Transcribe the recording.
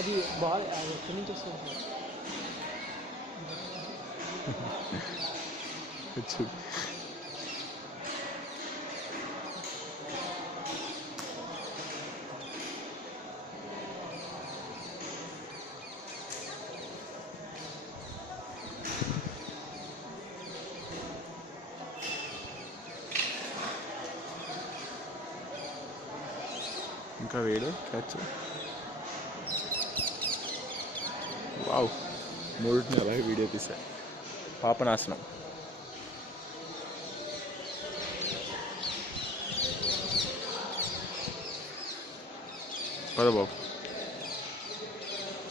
అది బాల్ అది ఎక్కడి నుంచి వస్తుంది వచ్చు. ఇంకా వేడే క్యాచ్. వావ్, మూడింటిని అలాగే వీడియో తీసా. పాపనాశనం. పద బాబు.